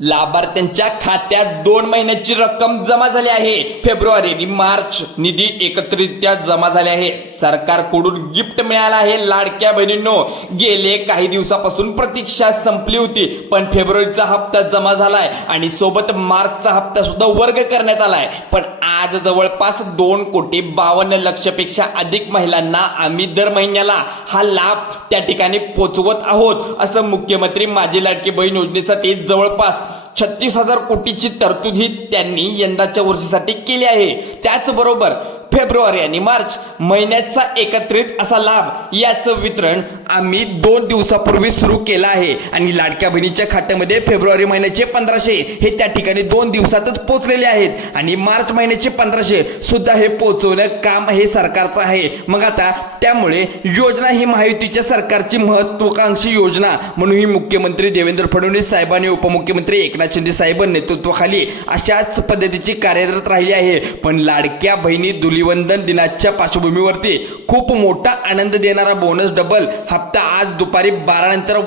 लाभार्थ्यांच्या खात्यात 2 महिन्याची रक्कम जमा झाली आहे। फेब्रुवारी आणि मार्च निधी एकत्रितरित्या जमा झाले आहे। सरकारकडून गिफ्ट मिळालं आहे। लाडक्या बहिणींनो, गेले काही दिवसापासून प्रतीक्षा संपली होती, पण फेब्रुवारीचा हप्ता जमा झालाय आणि सोबत मार्चचा हप्ता सुद्धा वर्ग करण्यात आलाय। पण आज जवळपास 2,52,00,000पेक्षा अधिक महिलांना आम्ही दर महिन्याला हा लाभ त्या ठिकाणी पोहोचवत आहोत, असं मुख्यमंत्री माझी लाडकी बहीण योजनेसाठी जवळपास 36,000 कोटीची तरतूद ही त्यांनी यंदाच्या वर्षासाठी केली आहे। त्याचबरोबर फेब्रुवारी आणि मार्च महिन्याचा एकत्रित असा लाभ याचं वितरण आम्ही 2 दिवसापूर्वी सुरू केलं आहे आणि लाडक्या बहिणीच्या खात्यामध्ये फेब्रुवारी महिन्याचे 1500 हे त्या ठिकाणी 2 दिवसातच पोहोचलेले आहेत आणि मार्च महिन्याचे 1500 सुद्धा हे पोहोचवणं काम हे सरकारचं आहे। मग आता त्यामुळे योजना ही महायुतीच्या सरकारची महत्त्वाकांक्षी योजना म्हणून ही मुख्यमंत्री देवेंद्र फडणवीस साहेबांनी उपमुख्यमंत्री एकनाथ शिंदे साहेबांनी नेतृत्वाखाली अशाच पद्धतीची कार्यरत राहिली आहे। पण लाडक्या बहिणी धुलीवंदन दिनाच्या पार्श्वभूमीवरती खूप मोठा आनंद देणारा बोनस डबल हप्ता आज दुपारी 12 नंतर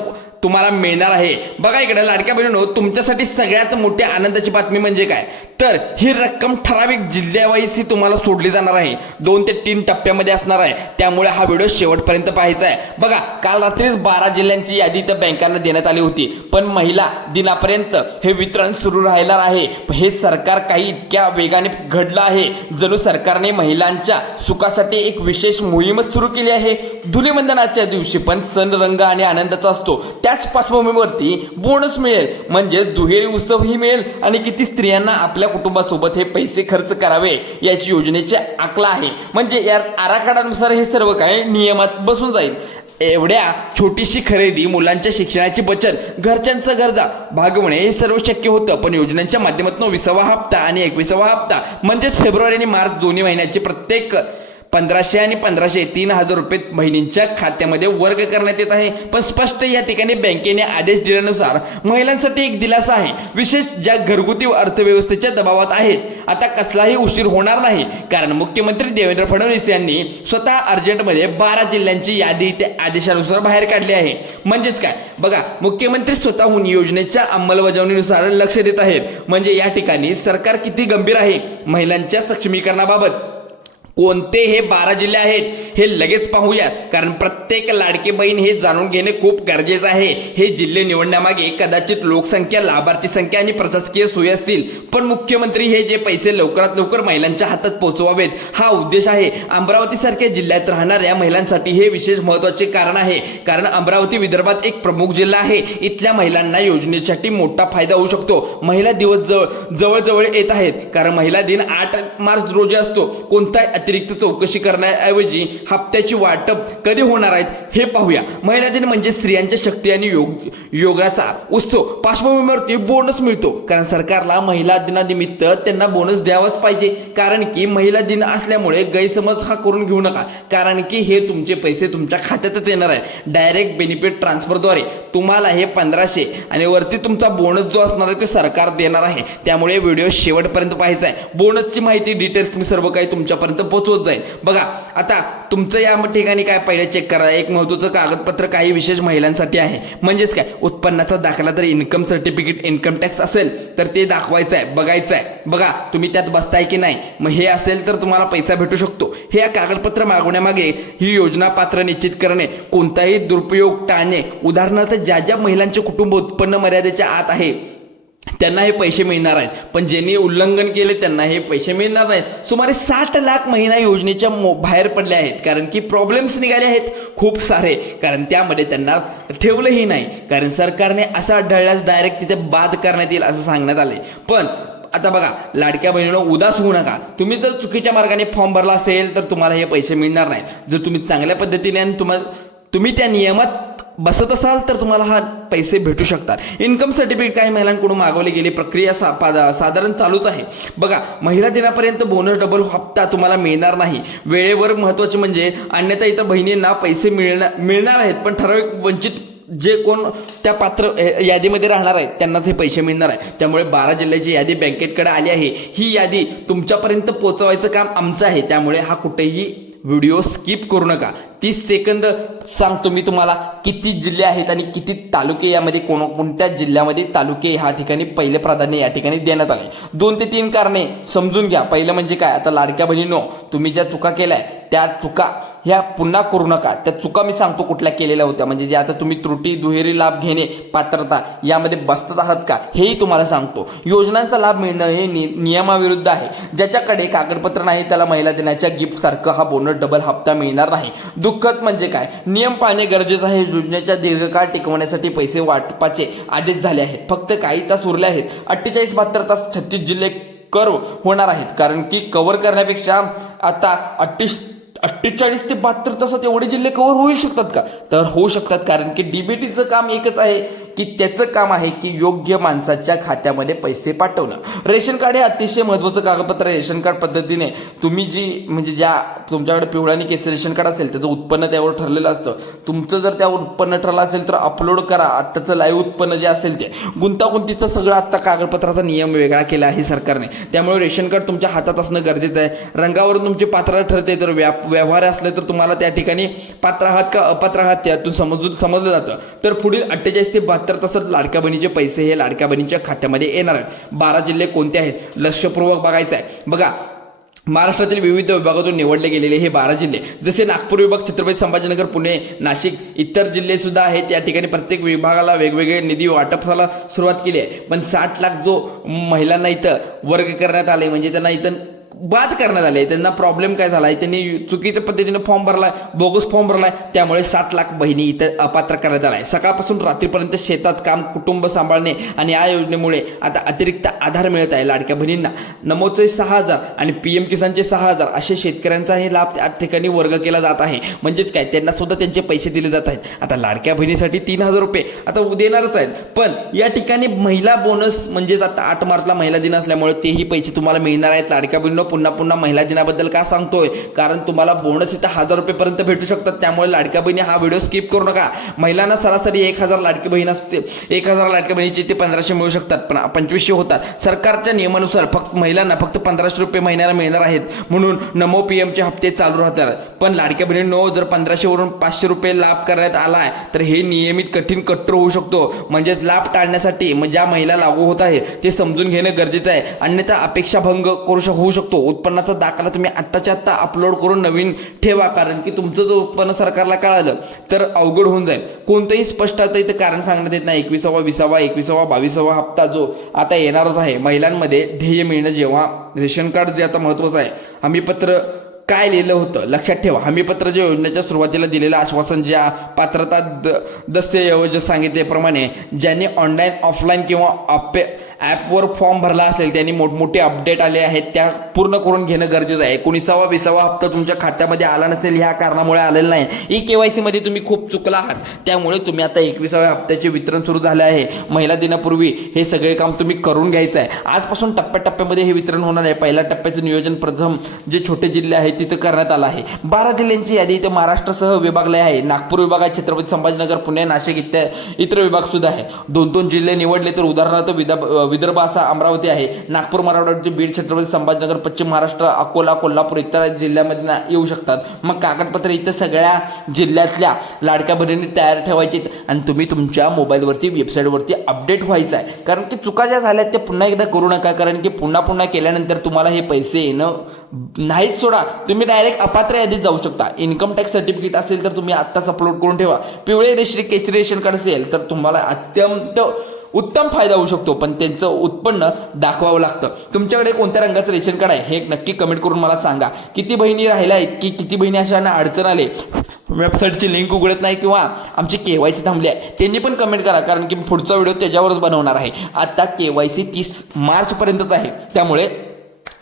तुम्हाला मिळणार आहे। बघा इकडे लाडक्या बहिणींनो, तुमच्यासाठी सगळ्यात मोठी आनंदाची बातमी म्हणजे काय, तर ही रक्कम ठराविक जिल्ह्यावाईज ही तुम्हाला सोडली जाणार आहे। 2 ते 3 टप्प्यामध्ये असणार आहे, त्यामुळे हा व्हिडिओ शेवटपर्यंत पाहायचा आहे। बघा, काल रात्रीच 12 जिल्ह्यांची यादी त्या बँकांना देण्यात आली होती, पण महिला दिनापर्यंत हे वितरण सुरू राहणार आहे। हे सरकार काही इतक्या वेगाने घडलं आहे, जणू सरकारने महिलांच्या सुखासाठी एक विशेष मोहीमच सुरू केली आहे। धुलीवंदनाच्या दिवशी पण सण रंग आणि आनंदाचा असतो, त्याच पार्श्वभूमीवरती बोनस मिळेल म्हणजे दुहेरी उत्सवही मिळेल आणि किती स्त्रियांना आपल्या कुटुंबासोबत हे पैसे खर्च करावे याची योजनेचे आखला आहे। म्हणजे या आराखड्यानुसार हे सर्व काही नियमात बसून जाईल। एवढ्या छोटीशी खरेदी, मुलांच्या शिक्षणाची बचत, घरच्यांचा गरजा भागवणे हे सर्व शक्य होतं, पण योजनेच्या माध्यमातून 20वा हप्ता आणि 21वा हप्ता म्हणजेच फेब्रुवारी आणि मार्च दोन्ही महिन्याचे प्रत्येक 1500 आणि 1500 3,000 रुपये बहिणींच्या खात्यामध्ये वर्ग करण्यात येत आहे। पण स्पष्ट या ठिकाणी बँकेने आदेश दिल्यानुसार महिलांसाठी एक दिलासा आहे, विशेष ज्या घरगुती अर्थव्यवस्थेच्या दबावात आहेत। आता कसलाही उशीर होणार नाही, कारण मुख्यमंत्री देवेंद्र फडणवीस यांनी स्वतः अर्जंटमध्ये 12 जिल्ह्यांची यादी त्या आदेशानुसार बाहेर काढली आहे। म्हणजेच काय, बघा, मुख्यमंत्री स्वतःहून योजनेच्या अंमलबजावणीनुसार लक्ष देत आहेत। म्हणजे या ठिकाणी सरकार किती गंभीर आहे महिलांच्या सक्षमीकरणाबाबत। कोणते हे 12 जिल्हे आहेत हे लगेच पाहूयात, कारण प्रत्येक लाडकी बहीण हे जाणून घेणे खूप गरजेचं आहे। हे जिल्हे निवडण्यामागे कदाचित लोकसंख्या, लाभार्थी संख्या आणि प्रशासकीय सोयी असतील, पण मुख्यमंत्री हे जे पैसे लवकरात लवकर महिलांच्या हातात पोहोचवावेत हा उद्देश आहे। अमरावती सारख्या जिल्ह्यात राहणाऱ्या महिलांसाठी हे विशेष महत्त्वाचे कारण आहे, कारण अमरावती विदर्भात एक प्रमुख जिल्हा आहे। इथल्या महिलांना योजनेसाठी मोठा फायदा होऊ शकतो। महिला दिवस जवळ येत आहेत, कारण महिला दिन 8 मार्च रोजी असतो। कोणता अतिरिक्त चौकशी करण्याऐवजी हप्त्याची वाटप कधी होणार आहेत हे पाहूया। महिला दिन म्हणजे स्त्रियांच्या शक्ती आणि योगाचा उत्सव। पार्श्वभूमीवरती बोनस मिळतो, कारण सरकारला महिला दिनानिमित्त त्यांना बोनस द्यावाच पाहिजे, कारण की महिला दिन असल्यामुळे गैरसमज हा करून घेऊ नका, कारण की हे तुमचे पैसे तुमच्या खात्यातच येणार आहे। डायरेक्ट बेनिफिट ट्रान्सफरद्वारे तुम्हाला हे 1500 आणि वरती तुमचा बोनस जो असणार आहे ते सरकार देणार आहे। त्यामुळे व्हिडिओ शेवटपर्यंत पाहायचा आहे। बोनसची माहिती, डिटेल्स मी सर्व काही तुमच्यापर्यंत पोहोचवत जाईल। बघा, आता तुमचं या ठिकाणी काय पहिले चेक करा, एक महत्त्वाचं कागदपत्र काही विशेष महिलांसाठी आहे। म्हणजेच काय, उत्पन्नाचा दाखला, तर इन्कम सर्टिफिकेट, इन्कम टॅक्स असेल तर ते दाखवायचं आहे, बघायचं आहे। बघा, तुम्ही त्यात बसताय की नाही, मग हे असेल तर तुम्हाला पैसा भेटू शकतो। हे कागदपत्र मागवण्यामागे ही योजना पात्र निश्चित करणे, कोणताही दुरुपयोग टाळणे। उदाहरणार्थ, ज्या महिलांचे कुटुंब उत्पन्न मर्यादेच्या आत आहे त्यांना हे पैसे मिळणार आहेत, पण ज्यांनी उल्लंघन केले त्यांना हे पैसे मिळणार नाहीत। सुमारे 60 लाख महिला योजनेच्या बाहेर पडल्या आहेत, कारण की प्रॉब्लेम्स निघाले आहेत खूप सारे, कारण त्यामध्ये त्यांना ठेवलंही नाही, कारण सरकारने असं आढळल्यास डायरेक्ट तिथे बाद करण्यात येईल असं सांगण्यात आले। पण आता बघा, लाडक्या बहिणींनो, उदास होऊ नका। तुम्ही जर चुकीच्या मार्गाने फॉर्म भरला असेल तर तुम्हाला हे पैसे मिळणार नाहीत। जर तुम्ही चांगल्या पद्धतीने आणि तुम्ही त्या नियमात बसत असाल तर तुम्हाला हा पैसे भेटू शकतात। इन्कम सर्टिफिकेट काही महिलांकडून मागवली गेली, प्रक्रिया साधारण चालूच आहे। बघा, महिला दिनापर्यंत बोनस डबल हप्ता तुम्हाला मिळणार नाही वेळेवर। महत्त्वाचे म्हणजे अन्यथा इतर बहिणींना पैसे मिळणार आहेत, पण ठराविक वंचित जे कोण त्या पात्र यादीमध्ये राहणार आहेत त्यांनाच हे पैसे मिळणार आहे। त्यामुळे 12 जिल्ह्याची यादी बँकेकडे आली आहे। ही यादी तुमच्यापर्यंत पोहोचवायचं काम आमचं आहे, त्यामुळे हा कुठेही व्हिडिओ स्किप करू नका। 30 सेकंद सांगतो मी तुम्हाला किती जिल्हे आहेत आणि किती तालुके यामध्ये कोणत्या जिल्ह्यामध्ये तालुके ह्या ठिकाणी पहिले प्राधान्य या ठिकाणी देण्यात आले. 2 ते 3 कारणे समजून घ्या. पहिलं म्हणजे काय, आता लाडक्या बहिणींनो तुम्ही ज्या चुका केल्या त्या चुका ह्या पुन्हा करू नका. त्या चुका मी सांगतो कुठल्या केलेल्या होत्या, म्हणजे जे आता तुम्ही त्रुटी दुहेरी लाभ घेणे पात्रता यामध्ये बसत आहात का हेही तुम्हाला सांगतो. योजनांचा लाभ मिळणं हे नियमाविरुद्ध आहे. ज्याच्याकडे कागदपत्र नाही त्याला महिला दिनाच्या गिफ्ट सारखं हा बोनस डबल हप्ता मिळणार नाही. दुःखद म्हणजे काय, नियम पाळणे गरजेचं आहे. योजनेच्या दीर्घकाळ टिकवण्यासाठी पैसे वाटपाचे आदेश झाले आहेत. फक्त काही तास उरले आहेत. 48-72 तास 36 जिल्हे कव्हर होणार आहेत, कारण की कव्हर करण्यापेक्षा आता 48 ते 72 तासात एवढे जिल्हे कव्हर होऊ शकतात का, तर होऊ शकतात. कारण की डीबीटीचं काम एकच आहे की त्याचं काम आहे की योग्य माणसाच्या खात्यामध्ये पैसे पाठवणं. रेशन कार्ड हे अतिशय महत्त्वाचं कागदपत्र आहे. रेशन कार्ड पद्धतीने तुम्ही म्हणजे ज्या तुमच्याकडे पिवळा आणि केसरी रेशन कार्ड असेल त्याचं उत्पन्न त्यावर ठरलेलं असतं. तुमचं जर त्यावर उत्पन्न ठरलं असेल तर अपलोड करा आत्ताचं लाईव्ह उत्पन्न जे असेल ते. गुंतागुंतीचं सगळं आत्ता कागदपत्राचा नियम वेगळा केला आहे सरकारने. त्यामुळे रेशन कार्ड तुमच्या हातात असणं गरजेचं आहे. रंगावरून तुमची पात्रता ठरते, तर व्यवहार असले तर तुम्हाला त्या ठिकाणी पात्र आहात का अपात्र आहात त्यातून समजलं जातं. तर पुढील 48 ते 72 तासात लाडक्या बहिणीचे पैसे हे लाडक्या बहिणीच्या खात्यामध्ये येणार आहेत. 12 जिल्हे कोणते आहेत लक्षपूर्वक बघायचं आहे. बघा, महाराष्ट्रातील विविध विभागातून निवडले गेलेले हे 12 जिल्हे, जसे नागपूर विभाग, छत्रपती संभाजीनगर, पुणे, नाशिक, इतर जिल्हे सुद्धा आहेत. या ठिकाणी प्रत्येक विभागाला वेगवेगळे निधी वाटपाला सुरुवात केली आहे. पण 60 लाख जो महिलांना इथं वर्ग करण्यात आले, म्हणजे त्यांना इथं बाद करण्यात आले. त्यांना प्रॉब्लेम काय झालाय, त्यांनी चुकीच्या पद्धतीने फॉर्म भरलाय, बोगस फॉर्म भरलाय, त्यामुळे 60 लाख बहिणी इथं अपात्र करण्यात आलाय. सकाळपासून रात्रीपर्यंत शेतात काम, कुटुंब सांभाळणे आणि या योजनेमुळे आता अतिरिक्त आधार मिळत आहे लाडक्या बहिणींना. नमोचे 6,000 आणि PM किसानचे 6,000 असे शेतकऱ्यांचा हे लाभ त्या ठिकाणी वर्ग केला जात आहे. म्हणजेच काय, त्यांना सुद्धा त्यांचे पैसे दिले जात आहेत. आता लाडक्या बहिणीसाठी 3,000 रुपये आता देणारच आहेत. पण या ठिकाणी महिला बोनस, म्हणजेच आता 8 मार्चला महिला दिन असल्यामुळे तेही पैसे तुम्हाला मिळणार आहेत. लाडक्या बहिणींना पुन्हा महिला दिनाबद्दल का सांगतोय, कारण तुम्हाला बोनस इथं 1,000 रुपये पर्यंत भेटू शकतात. त्यामुळे लाडक्या बहिणी हा व्हिडिओ स्किप करू नका. महिलांना सरासरी 1,000 लाडकी बहीण असते, 1,000 लाडक्या बहिणीचे ते 1,500 मिळू शकतात, पण 2,500 होतात. सरकारच्या नियमानुसार महिलांना फक्त 1,500 रुपये महिन्याला मिळणार आहेत. म्हणून नमो PMचे हप्ते चालू राहतात. पण लाडक्या बहिणींनो, जर 1,500 वरून 500 रुपये लाभ करण्यात आलाय तर हे नियमित कठोर होऊ शकतो. म्हणजेच लाभ टाळण्यासाठी ज्या महिला लागू होत आहे ते समजून घेणं गरजेचं आहे. अन्यथा अपेक्षा भंग होऊ शकतो. उत्पन्नाचा दाखला तुम्ही आत्ताच्या आत्ता अपलोड करून नवीन ठेवा, कारण की तुमचं जर उत्पन्न सरकारला कळालं तर अवघड होऊन जाईल. कोणतंही स्पष्ट आता इथं कारण सांगण्यात येत नाही. 21वा, 20वा, 21वा, 22वा हप्ता जो आता येणारच आहे. महिलांमध्ये ध्येय मिळणं, जेव्हा रेशन कार्ड जे आता महत्त्वाचं आहे, हमीपत्र काय लिहिलं होतं लक्षात ठेवा. हमीपत्र जे योजनेच्या सुरुवातीला दिलेलं आश्वासन, ज्या पात्रता दस्तऐवज सांगितल्याप्रमाणे ज्यांनी ऑनलाईन, ऑफलाईन किंवा ॲपवर फॉर्म भरला असेल त्यांनी मोठमोठे अपडेट आले आहेत, त्या पूर्ण करून घेणं गरजेचं आहे. 19वा, 20वा हप्ता तुमच्या खात्यामध्ये आला नसेल, ह्या कारणामुळे आलेला नाही. KYC मध्ये तुम्ही खूप चुकला आहात, त्यामुळे तुम्ही आता 21व्या हप्त्याचे वितरण सुरू झाले आहे. महिला दिनापूर्वी हे सगळे काम तुम्ही करून घ्यायचं आहे. आजपासून टप्प्याटप्प्यामध्ये हे वितरण होणार आहे. पहिल्या टप्प्याचं नियोजन प्रथम जे छोटे जिल्हे आहेत तिथं करण्यात आलं आहे. 12 जिल्ह्यांची यादी इथं महाराष्ट्रासह विभागले आहे. नागपूर विभाग आहे, छत्रपती संभाजीनगर, पुणे, नाशिक इतर विभाग सुद्धा आहे. 2-2 जिल्हे निवडले तर उदाहरणार्थ विदर्भ असा अमरावती आहे, नागपूर मराठवाड्याचे बीड, छत्रपती संभाजीनगर, पश्चिम महाराष्ट्र, अकोला, कोल्हापूर इतर जिल्ह्यामधून येऊ शकतात. मग कागदपत्र इथं सगळ्या जिल्ह्यातल्या लाडक्या बहिणींनी तयार ठेवायची आणि तुम्ही तुमच्या मोबाईलवरती, वेबसाईटवरती अपडेट व्हायचं आहे. कारण की चुका ज्या झाल्या त्या पुन्हा एकदा करू नका, कारण की पुन्हा केल्यानंतर तुम्हाला हे पैसे येणं नाहीच. सोडा, तुम्ही डायरेक्ट अपात्र यादीत जाऊ शकता. इन्कम टॅक्स सर्टिफिकेट असेल तर तुम्ही आत्ताच अपलोड करून ठेवा. पिवळे केसरी रेशन कार्ड असेल तर तुम्हाला अत्यंत उत्तम फायदा होऊ शकतो, पण त्यांचं उत्पन्न दाखवावं लागतं. तुमच्याकडे कोणत्या रंगाचं रेशन कार्ड आहे हे नक्की कमेंट करून मला सांगा. किती बहिणी राहिल्या आहेत की किती बहिणी अशांना अडचण आले, वेबसाईटची लिंक उघडत नाही किंवा आमची KYC थांबली आहे, त्यांनी पण कमेंट करा, कारण की पुढचा व्हिडिओ त्याच्यावरच बनवणार आहे. आता KYC 30 मार्चपर्यंतच आहे, त्यामुळे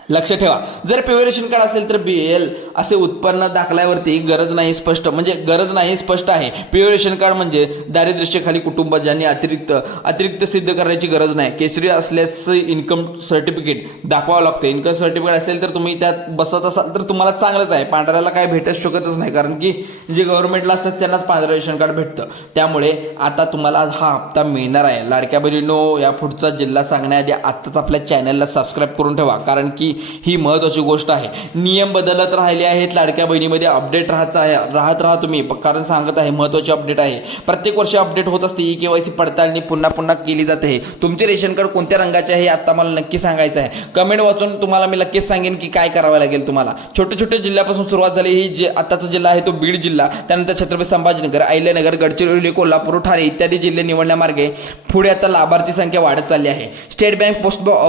लक्ष ठेवा. जर पिवळे रेशन कार्ड असेल तर BL असे उत्पन्न दाखल्यावरती गरज नाही स्पष्ट आहे. पिवळे रेशन कार्ड म्हणजे दारिद्र्याखाली कुटुंब ज्यांनी अतिरिक्त सिद्ध करण्याची गरज नाही. केसरी असल्यास इन्कम सर्टिफिकेट दाखवावं लागतं. इन्कम सर्टिफिकेट असेल तर तुम्ही त्यात बसत असाल तर तुम्हाला चांगलंच आहे. पांढऱ्याला काय भेटत शकतच नाही, कारण की जे गव्हर्नमेंटला असतात त्यांनाच पांढरं रेशन कार्ड भेटतं. त्यामुळे आता तुम्हाला हा हप्ता मिळणार आहे. लाडक्या बहिणींनो, या पुढचा जिल्हा सांगण्याआधी आत्ताच आपल्या चॅनलला सबस्क्राईब करून ठेवा, कारण की ही महत्त्वाची गोष्ट आहे. नियम बदलत राहिले आहेत. लाडक्या बहिणीमध्ये अपडेट राहत राहा तुम्ही, कारण सांगत आहे महत्त्वाची अपडेट आहे. प्रत्येक वर्षी अपडेट होत असते. KYC पडताळणी पुन्हा पुन्हा केली जाते. तुमचे रेशन कार्ड कोणत्या रंगाचे आहे आता मला नक्की सांगायचं आहे. कमेंट वाचून तुम्हाला मी नक्कीच सांगेन की काय करावं लागेल तुम्हाला. छोट्या छोट्या जिल्ह्यापासून सुरुवात झाली. ही जे आताचा जिल्हा आहे तो बीड जिल्हा, त्यानंतर छत्रपती संभाजीनगर, अहिल्यानगर, गडचिरोली, कोल्हापूर, ठाणे इत्यादी जिल्हे निवडण्यामार्गे पुढे आता लाभार्थी संख्या वाढत चालली आहे. State bank,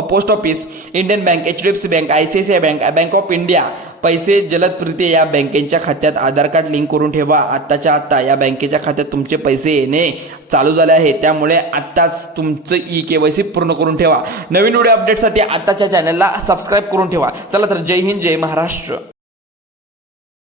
post office, Indian bank, HDFC bank, ICICI bank, bank of India, पैसे जलद प्रीती या बँकेच्या खात्यात आधार कार्ड लिंक करून ठेवा. आत्ताच्या आत्ता या बँकेच्या खात्यात तुमचे पैसे येणे चालू झाले आहे. त्यामुळे आत्ताच तुमचं KYC पूर्ण करून ठेवा. नवीन व्हिडिओ अपडेटसाठी आत्ताच्या चॅनलला सबस्क्राईब करून ठेवा. चला तर जय हिंद, जय महाराष्ट्र.